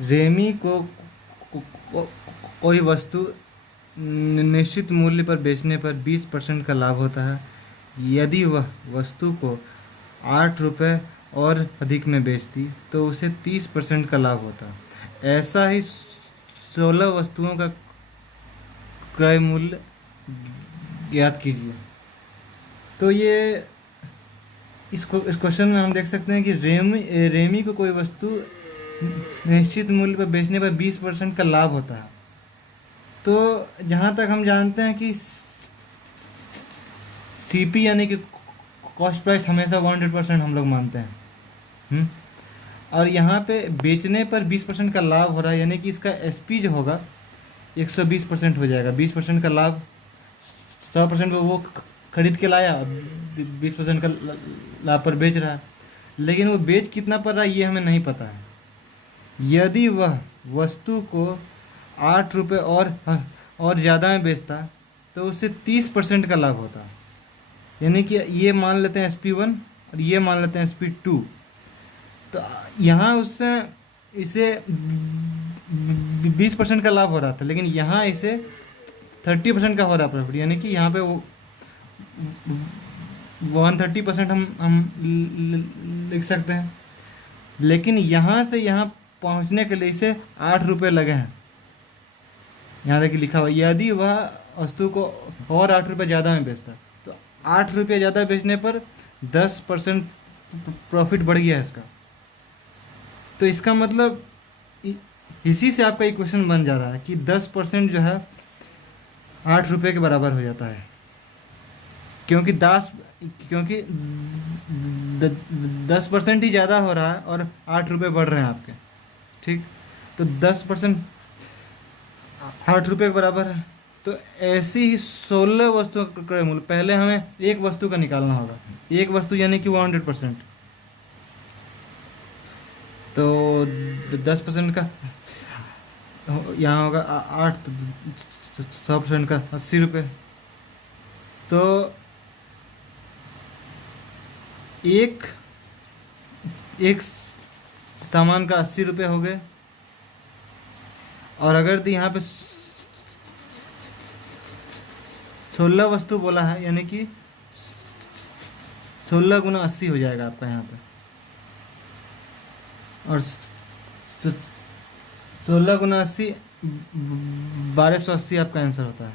Ramie को कोई वस्तु निश्चित मूल्य पर बेचने पर 20% का लाभ होता है यदि वह वस्तु को 8 रुपये और अधिक में बेचती तो उसे 30% का लाभ होता। ऐसा ही 16 वस्तुओं का क्रय मूल्य ज्ञात कीजिए। तो ये इस क्वेश्चन में हम देख सकते हैं कि रेमी को कोई वस्तु निश्चित मूल्य पर बेचने पर 20% का लाभ होता है। तो जहाँ तक हम जानते हैं कि सीपी यानी कि कॉस्ट प्राइस हमेशा 100% हम लोग मानते हैं। और यहाँ पे बेचने पर 20% का लाभ हो रहा है, यानी कि इसका एसपी जो होगा 120% हो जाएगा। 20% का लाभ, 100% वो खरीद के लाया, 20% का लाभ पर बेच रहा है, लेकिन वो बेच कितना पड़ रहा है ये हमें नहीं पता है। यदि वह वस्तु को 8 रुपये और ज़्यादा में बेचता तो उससे 30% का लाभ होता। यानी कि ये मान लेते हैं SP1 और ये मान लेते हैं SP2। तो यहाँ उससे इसे 20% का लाभ हो रहा था, लेकिन यहाँ इसे 30% का हो रहा प्रॉफिट, यानी कि यहाँ पे वो 130% हम लिख सकते हैं। लेकिन यहाँ से यहाँ पहुँचने के लिए इसे 8 रुपये लगे हैं। यहाँ देखिए लिखा हुआ, यदि वह वस्तु को और 8 रुपये ज़्यादा में बेचता तो 8 रुपये ज़्यादा बेचने पर 10% प्रॉफिट बढ़ गया है इसका। तो इसका मतलब इसी से आपका इक्वेशन बन जा रहा है कि 10% जो है 8 रुपये के बराबर हो जाता है, क्योंकि 10% ही ज़्यादा हो रहा है और 8 रुपये बढ़ रहे हैं आपके। ठीक, तो 10% 8 रुपये के बराबर है। तो ऐसी ही 16 वस्तुओं का क्रय मूल्य, पहले हमें एक वस्तु का निकालना होगा, एक वस्तु यानी कि 100%। तो 10% का यहाँ होगा 8, तो 100% का 80 रुपये। तो एक सामान का 80 रुपये हो गए। और अगर तो यहाँ पे 16 वस्तु बोला है, यानी कि 16 गुना 80 हो जाएगा आपका यहाँ पे, और 16 गुना 80 1280 आपका आंसर होता है।